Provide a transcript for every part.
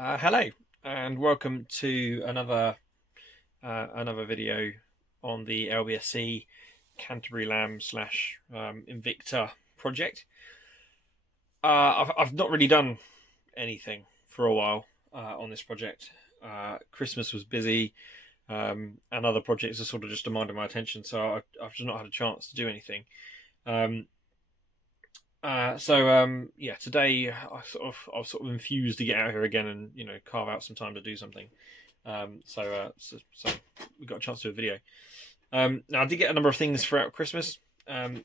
Hello and welcome to another video on the LBSC Canterbury Lamb slash Invicta project. I've not really done anything for a while on this project. Christmas was busy, and other projects are sort of just demanding my attention, so I've just not had a chance to do anything. Um, yeah, today I was sort of infused to get out here again and carve out some time to do something. So we got a chance to do a video. Now I did get a number of things throughout Christmas,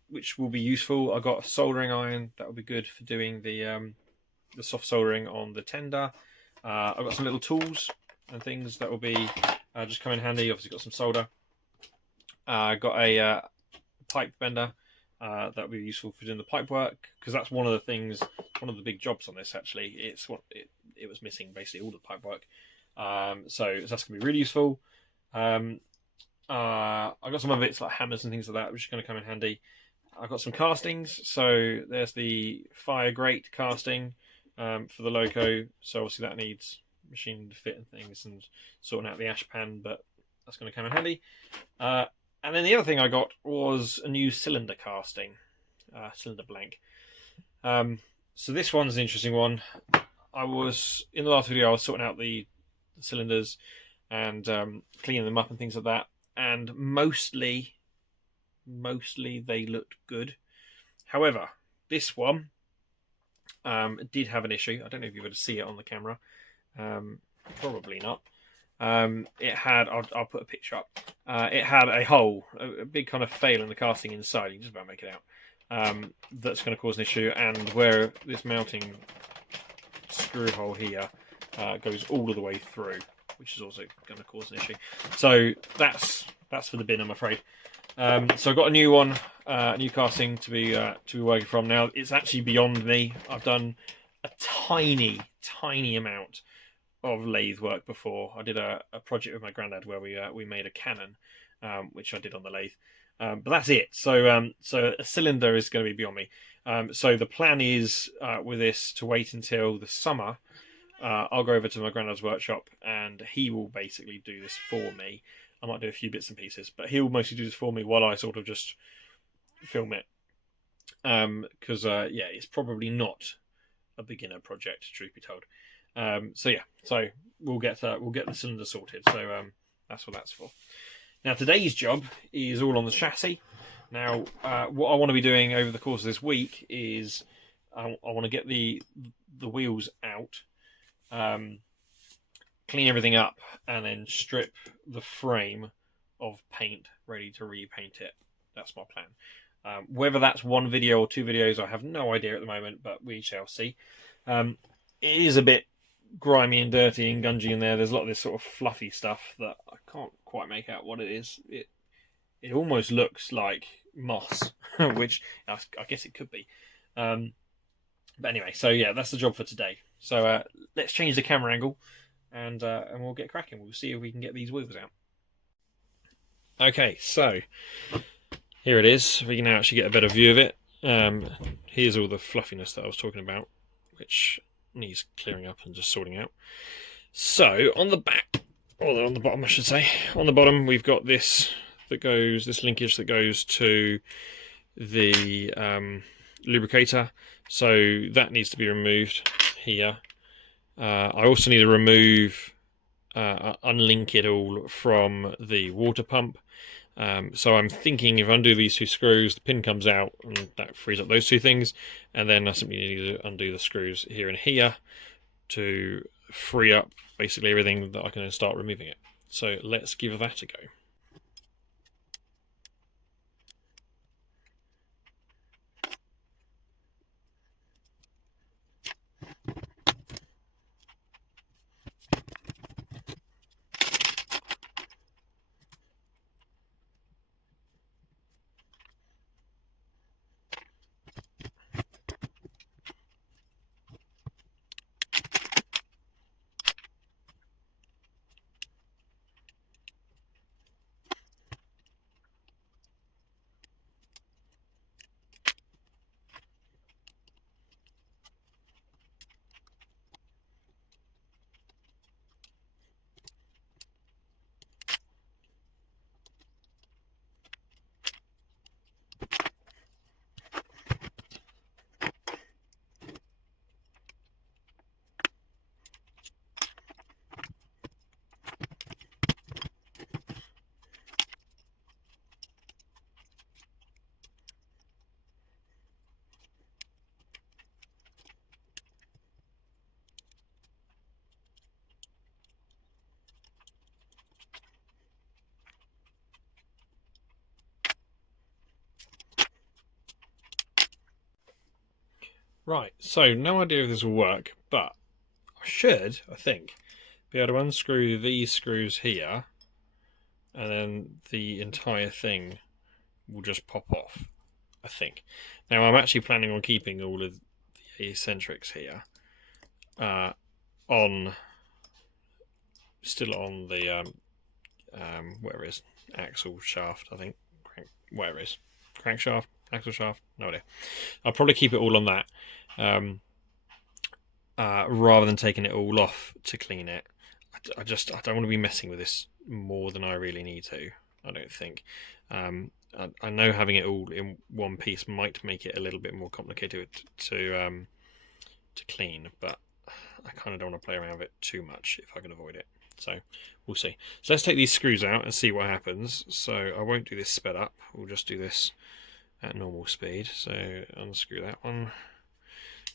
which will be useful. I got a soldering iron that will be good for doing the soft soldering on the tender. I've got some little tools and things that will be just come in handy. Obviously got some solder. I got a pipe bender. That would be useful for doing the pipe work, because that's one of the big jobs on this. Actually, it was missing basically all the pipe work, so that's going to be really useful. I got some other bits like hammers and things like that, which is going to come in handy. I've got some castings, so there's the fire grate casting for the loco. So obviously that needs machining to fit and things, and sorting out the ash pan, but that's going to come in handy. And then the other thing I got was a new cylinder casting, cylinder blank. So this one's an interesting one. In the last video I was sorting out the cylinders and cleaning them up and things like that, and mostly they looked good. However, this one did have an issue. I don't know if you were to see it on the camera. Probably not. It had, I'll put a picture up. It had a hole, a big kind of fail in the casting inside. You can just about make it out. That's going to cause an issue, and where this mounting screw hole here goes all of the way through, which is also going to cause an issue. So that's for the bin, I'm afraid. So I've got a new one, new casting to be working from. Now it's actually beyond me. I've done a tiny amount of lathe work before. I did a project with my granddad where we made a cannon, which I did on the lathe, but that's it. So a cylinder is going to be beyond me. So the plan is with this to wait until the summer. I'll go over to my granddad's workshop and he will basically do this for me. I might do a few bits and pieces, but he'll mostly do this for me while I sort of just film it. Because yeah, it's probably not a beginner project, truth be told. So we'll get the cylinder sorted. So that's what that's for. Now today's job is all on the chassis. Now what I want to be doing over the course of this week is I want to get the wheels out, clean everything up, and then strip the frame of paint ready to repaint it. That's my plan. Whether that's one video or two videos, I have no idea at the moment, but we shall see. It is a bit grimy and dirty and gungy in there. There's a lot of this sort of fluffy stuff that I can't quite make out what it is. It almost looks like moss, which I guess it could be. But anyway, so yeah, that's the job for today. So let's change the camera angle and we'll get cracking. We'll see if we can get these wheels out. Okay, so here it is. We can now actually get a better view of it. Here's all the fluffiness that I was talking about, which needs clearing up and just sorting out. So on the back, or on the bottom I should say, on the bottom we've got this linkage that goes to the lubricator, so that needs to be removed here. I also need to unlink it all from the water pump. So I'm thinking if I undo these two screws, the pin comes out and that frees up those two things, and then I simply need to undo the screws here and here to free up basically everything that I can then start removing it. So let's give that a go. Right, so no idea if this will work, but I think, be able to unscrew these screws here, and then the entire thing will just pop off, I think. Now, I'm actually planning on keeping all of the eccentrics here still on the whatever it is, axle shaft, I think, whatever it is, crankshaft, axle shaft, no idea. I'll probably keep it all on that, rather than taking it all off to clean it. I don't want to be messing with this more than I really need to. I don't think. I know having it all in one piece might make it a little bit more complicated to clean, but I kind of don't want to play around with it too much if I can avoid it. So we'll see. So let's take these screws out and see what happens. So I won't do this sped up. We'll just do this at normal speed. So unscrew that one.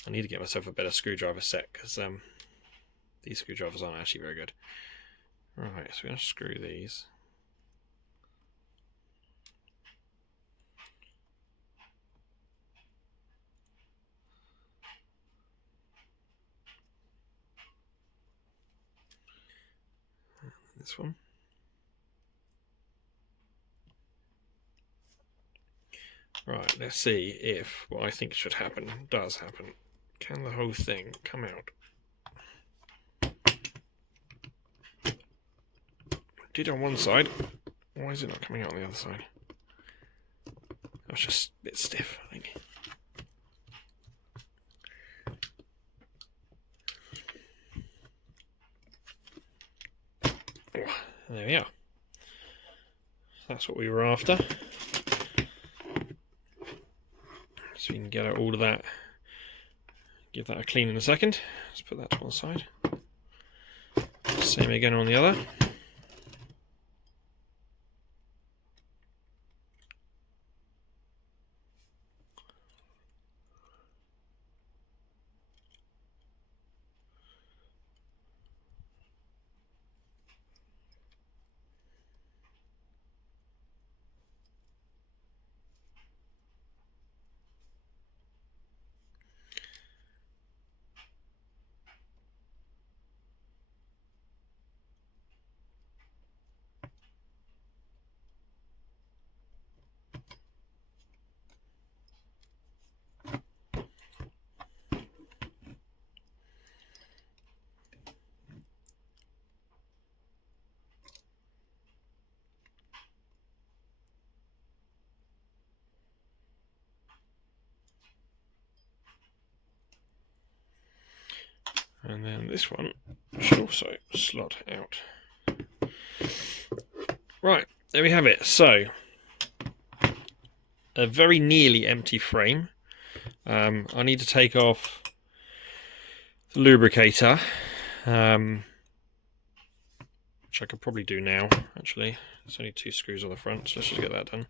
I need to get myself a better screwdriver set because these screwdrivers aren't actually very good. Right, so we're going to screw these. This one. Right, let's see if what I think should happen does happen. Can the whole thing come out? Did on one side. Why is it not coming out on the other side? That's just a bit stiff, I think. There we are. That's what we were after. So we can get out all of that. Give that a clean in a second. Let's put that to one side. Same again on the other. And then this one should also slot out. Right, there we have it. So, a very nearly empty frame. I need to take off the lubricator, which I could probably do now, actually. There's only 2 screws on the front, so let's just get that done.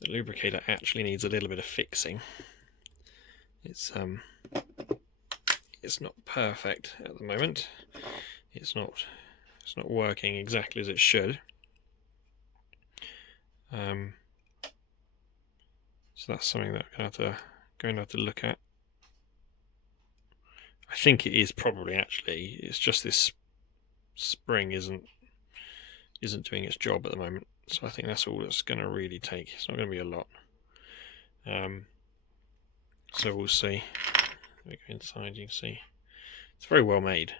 The lubricator actually needs a little bit of fixing. It's not perfect at the moment. It's not working exactly as it should. So that's something that I'm going to have to look at. I think it is probably actually. It's just this spring isn't doing its job at the moment. So I think that's all it's going to really take. It's not going to be a lot. So we'll see. We go inside, you can see it's very well made.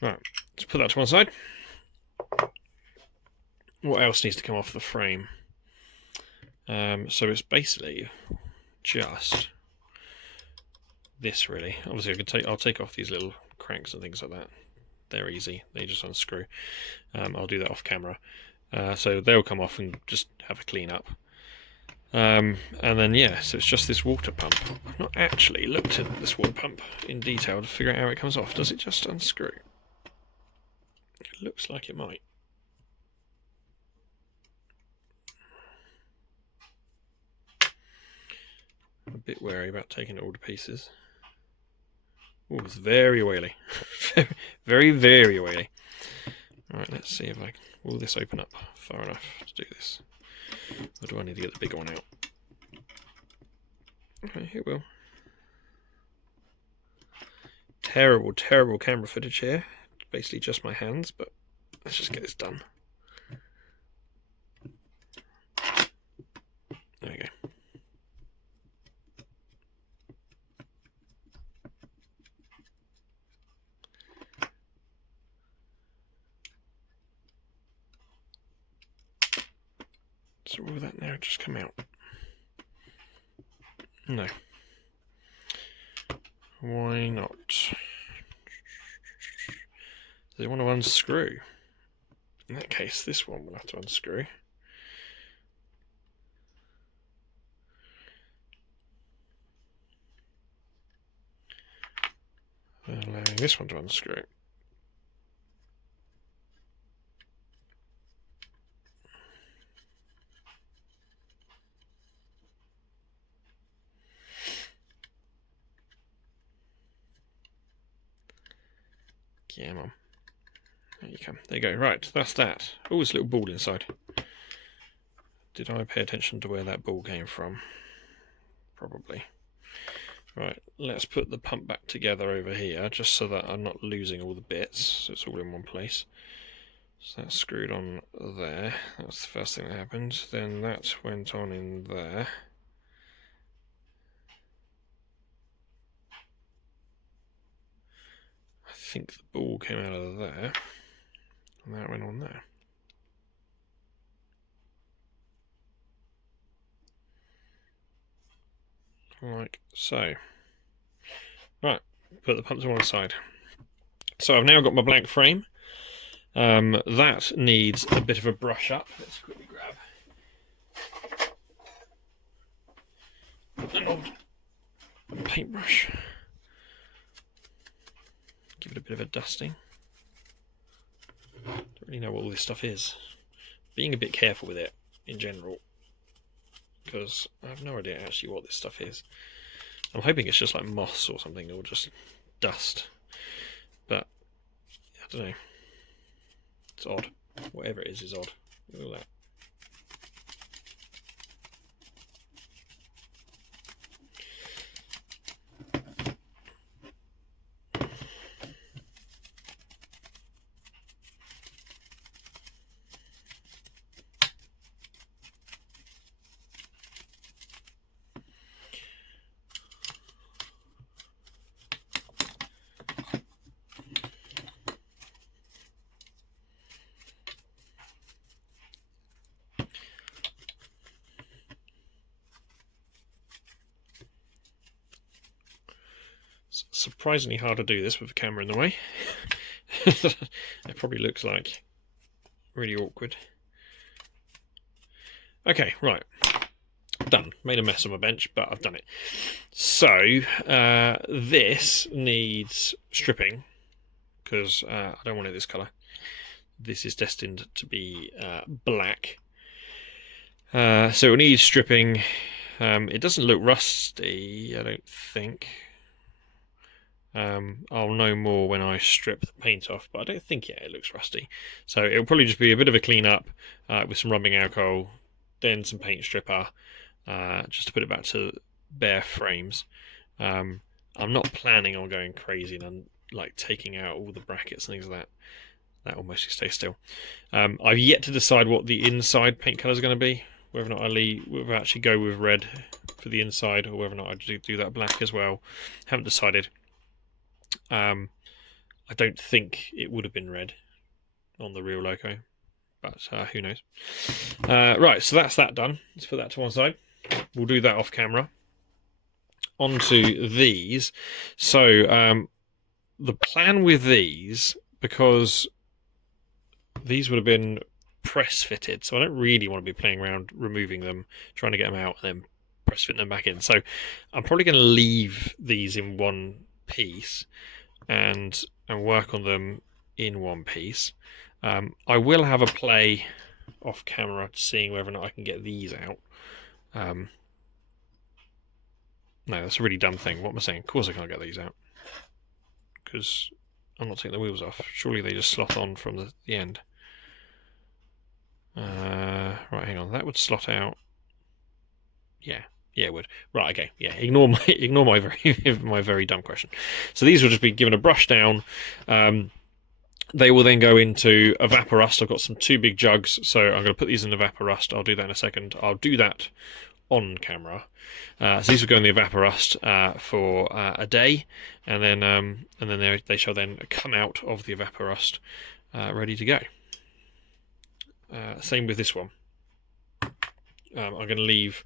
Right, let's put that to one side. What else needs to come off the frame? So it's basically just this, really. Obviously, I'll take off these little cranks and things like that. They're easy. They just unscrew. I'll do that off camera. So they'll come off and just have a clean up. And then, yeah, so it's just this water pump. I've not actually looked at this water pump in detail to figure out how it comes off. Does it just unscrew? It looks like it might. a bit wary about taking it all to pieces. Oh, it's very oily. Very, very oily. Alright, let's see if will this open up far enough to do this? Or do I need to get the bigger one out? Okay, it will. Terrible, terrible camera footage here. Basically just my hands, but let's just get this done. There we go. So will that now just come out? No. Why not? Does it want to unscrew? In that case, this one will have to unscrew. Allowing this one to unscrew. Yeah, Mum. There you come. There you go. Right, that's that. Oh, there's a little ball inside. Did I pay attention to where that ball came from? Probably. Right, let's put the pump back together over here, just so that I'm not losing all the bits, so it's all in one place. So that's screwed on there. That's the first thing that happened. Then that went on in there. I think the ball came out of there, and that went on there. Like so. Right, put the pump to one side. So I've now got my blank frame. That needs a bit of a brush up. Let's quickly grab an old paintbrush. Give it a bit of a dusting. Don't really know what all this stuff is. Being a bit careful with it in general, because I have no idea actually what this stuff is. I'm hoping it's just like moss or something, or just dust. But I don't know. It's odd. Whatever it is odd. Look at that. Surprisingly hard to do this with a camera in the way. It probably looks like really awkward. Okay, right. Done. Made a mess on my bench, but I've done it. So this needs stripping, because I don't want it this colour. This is destined to be black. So it needs stripping. It doesn't look rusty, I don't think. I'll know more when I strip the paint off, but I don't think it looks rusty. So it'll probably just be a bit of a clean up with some rubbing alcohol, then some paint stripper, just to put it back to bare frames. I'm not planning on going crazy and like taking out all the brackets and things like that. That will mostly stay still. I've yet to decide what the inside paint colour is going to be, whether or not whether I actually go with red for the inside, or whether or not I do that black as well. Haven't decided. I don't think it would have been red on the real logo, but who knows. Right, so that's that done. Let's put that to one side. We'll do that off camera. Onto these. So the plan with these, because these would have been press fitted, so I don't really want to be playing around removing them, trying to get them out and then press fitting them back in. So I'm probably going to leave these in one piece and work on them in one piece. I will have a play off camera seeing whether or not I can get these out. No, that's a really dumb thing. What am I saying? Of course I can't get these out. Because I'm not taking the wheels off. Surely they just slot on from the end. Right, hang on. That would slot out. Yeah, it would. Right, okay. Yeah, ignore my very dumb question. So these will just be given a brush down. They will then go into evaporust. I've got some 2 big jugs, so I'm going to put these in evaporust. I'll do that in a second. I'll do that on camera. So these will go in the evaporust for a day, and then they shall then come out of the evaporust ready to go. Same with this one. I'm going to leave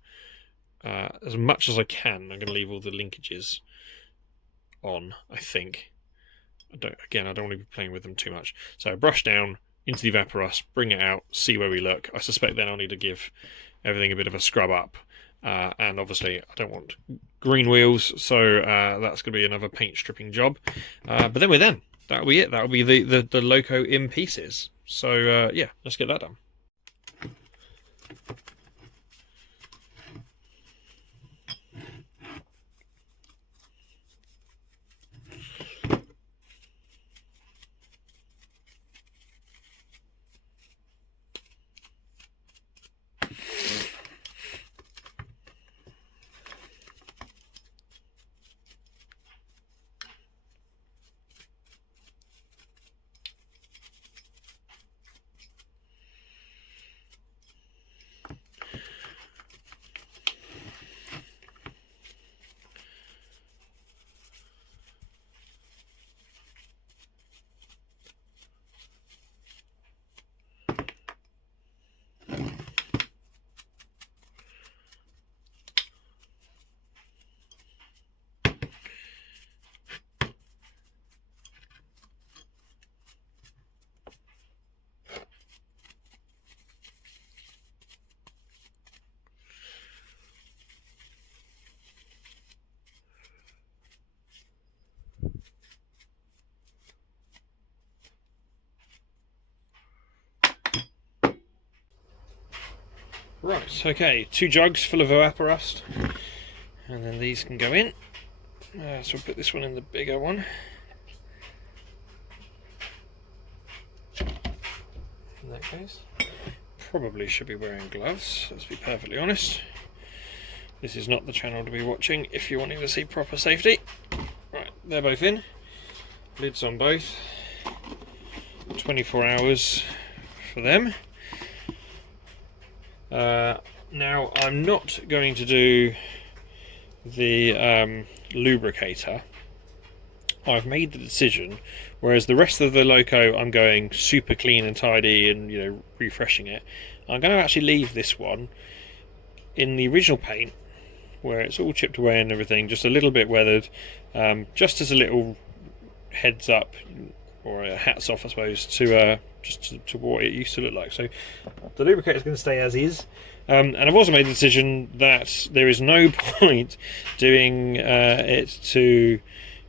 as much as I can. I'm going to leave all the linkages on, I think. I don't want to be playing with them too much. So brush down into the evaporust, bring it out, see where we look. I suspect then I'll need to give everything a bit of a scrub up. And obviously I don't want green wheels, so that's going to be another paint stripping job. But then we're done. That'll be it. That'll be the loco in pieces. So yeah, let's get that done. Right, okay, 2 jugs full of evaporust, and then these can go in. So we'll put this one in the bigger one. In that case, probably should be wearing gloves, let's be perfectly honest. This is not the channel to be watching if you're wanting to see proper safety. Right, they're both in. Lids on both. 24 hours for them. Now, I'm not going to do the lubricator. I've made the decision, whereas the rest of the loco I'm going super clean and tidy and refreshing it. I'm going to actually leave this one in the original paint, where it's all chipped away and everything, just a little bit weathered, just as a little heads up, or a hats off I suppose, to what it used to look like. So the lubricator is going to stay as is, and I've also made the decision that there is no point doing it to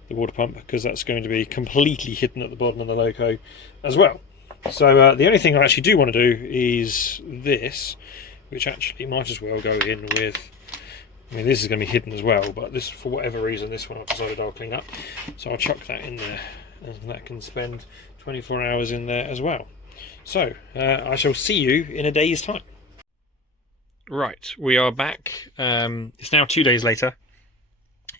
the water pump, because that's going to be completely hidden at the bottom of the loco as well. So the only thing I actually do want to do is this, which actually might as well go in with, I mean, this is going to be hidden as well, but this, for whatever reason, this one I've decided I'll clean up, so I'll chuck that in there, and that can spend 24 hours in there as well. So I shall see you in a day's time. Right, we are back. It's now 2 days later.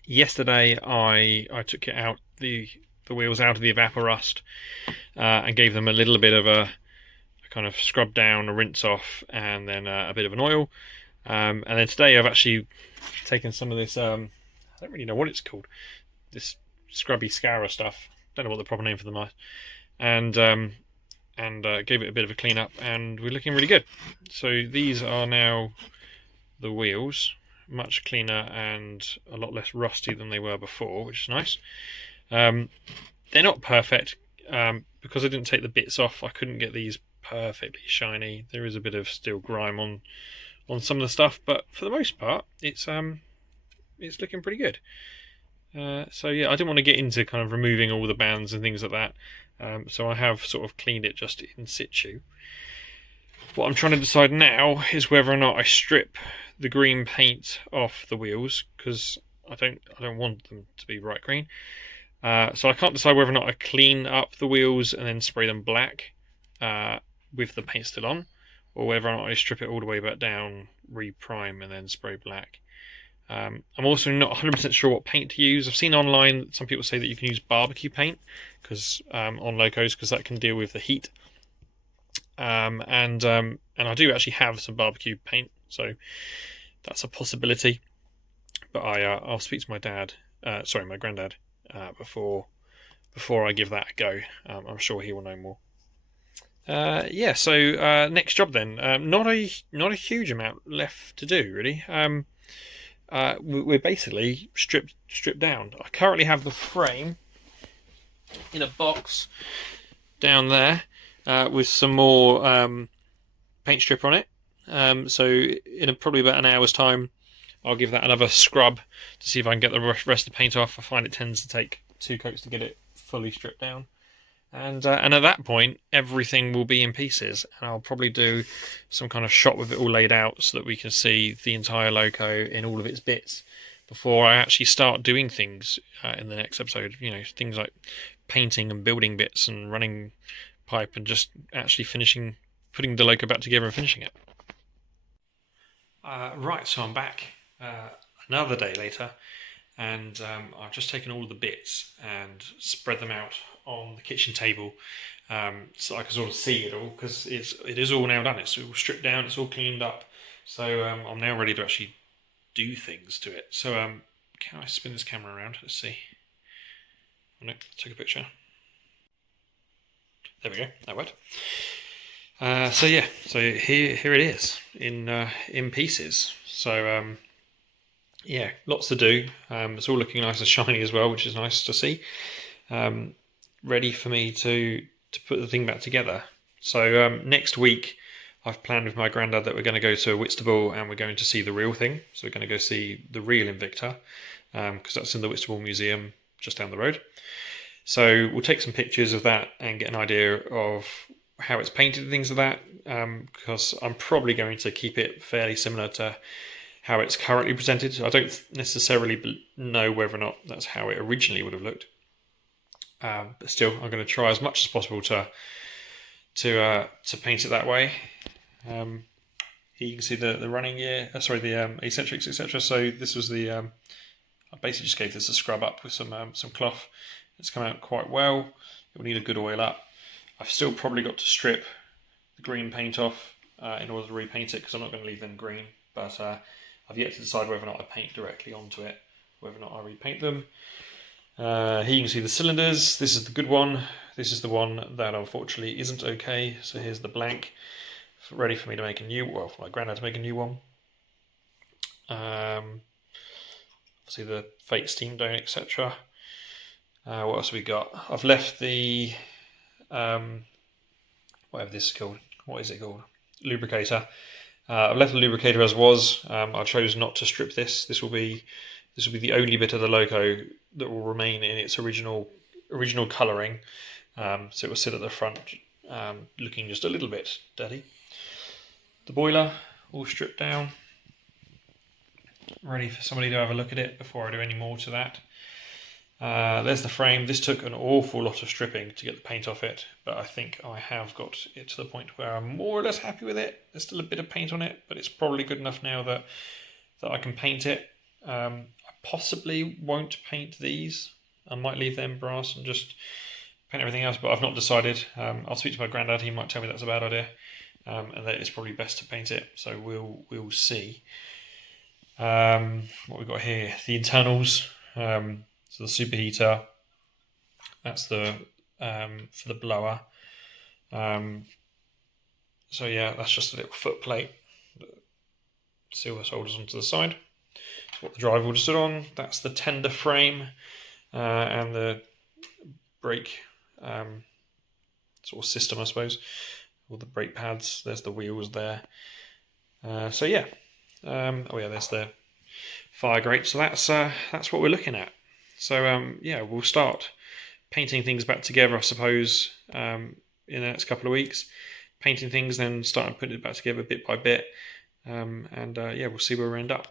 Yesterday I took it out, the wheels out of the evaporust, and gave them a little bit of a kind of scrub down, a rinse off, and then a bit of an oil. And then today I've actually taken some of this, I don't really know what it's called, this scrubby scourer stuff, don't know what the proper name for them are, and gave it a bit of a clean up, and we're looking really good. So these are now the wheels, much cleaner and a lot less rusty than they were before, which is nice. They're not perfect, because I didn't take the bits off. I couldn't get these perfectly shiny. There is a bit of still grime on some of the stuff, but for the most part it's looking pretty good. So yeah, I didn't want to get into kind of removing all the bands and things like that, so I have sort of cleaned it just in situ. What I'm trying to decide now is whether or not I strip the green paint off the wheels, because I don't want them to be bright green. So I can't decide whether or not I clean up the wheels and then spray them black with the paint still on, or whether or not I strip it all the way back down, reprime, and then spray black. I'm also not 100% sure what paint to use. I've seen online some people say that you can use barbecue paint because on locos, because that can deal with the heat. And I do actually have some barbecue paint, so that's a possibility. But I'll speak to my my granddad, before I give that a go. I'm sure he will know more. So next job then. Not a huge amount left to do really. We're basically stripped down. I currently have the frame in a box down there with some more paint strip on it. So in probably about an hour's time, I'll give that another scrub to see if I can get the rest of the paint off. I find it tends to take 2 coats to get it fully stripped down. And at that point, everything will be in pieces, and I'll probably do some kind of shot with it all laid out so that we can see the entire loco in all of its bits before I actually start doing things in the next episode. You know, things like painting and building bits and running pipe and just actually putting the loco back together and finishing it. Right, so I'm back another day later, and I've just taken all the bits and spread them out on the kitchen table so I can sort of see it all, because it is all now done. It's all stripped down, it's all cleaned up, so I'm now ready to actually do things to it. So can I spin this camera around? Let's see. Oh, no, take a picture. There we go, that worked. So yeah, so here it is in pieces. So yeah, lots to do. It's all looking nice and shiny as well, which is nice to see. Ready for me to put the thing back together. So next week, I've planned with my granddad that we're going to go to Whitstable and we're going to see the real thing. So we're going to go see the real Invicta, because that's in the Whitstable Museum just down the road. So we'll take some pictures of that and get an idea of how it's painted and things like that, because I'm probably going to keep it fairly similar to how it's currently presented. I don't necessarily know whether or not that's how it originally would have looked, but still, I'm going to try as much as possible to paint it that way. Here you can see the running gear, the eccentrics, etc. So this was the I basically just gave this a scrub up with some cloth. It's come out quite well. It will need a good oil up. I've still probably got to strip the green paint off in order to repaint it, because I'm not going to leave them green. But I've yet to decide whether or not I paint directly onto it, whether or not I repaint them. Here you can see the cylinders. This is the good one. This is the one that unfortunately isn't okay. So here's the blank, ready for me to make a new, well, for my granddad to make a new one. See the fake steam dome, etc. What else have we got? I've left the whatever this is called. What is it called? Lubricator. I've left the lubricator as was. I chose not to strip this. This will be the only bit of the logo that will remain in its original colouring. So it will sit at the front, looking just a little bit dirty. The boiler all stripped down, ready for somebody to have a look at it before I do any more to that. There's the frame. This took an awful lot of stripping to get the paint off it, but I think I have got it to the point where I'm more or less happy with it. There's still a bit of paint on it, but it's probably good enough now that I can paint it. I possibly won't paint these. I might leave them brass and just paint everything else, but I've not decided. I'll speak to my granddad. He might tell me that's a bad idea, and that it's probably best to paint it. So we'll see. What we've got here, the internals. So the superheater, that's the for the blower. So yeah, that's just a little foot plate that silver solders onto the side. That's what the drive will sit on. That's the tender frame and the brake sort of system, I suppose. All the brake pads. There's the wheels there. So yeah, oh yeah, there's the fire grate. So that's what we're looking at. So yeah, we'll start painting things back together, I suppose, in the next couple of weeks. Painting things, then starting putting it back together bit by bit, and yeah, we'll see where we end up.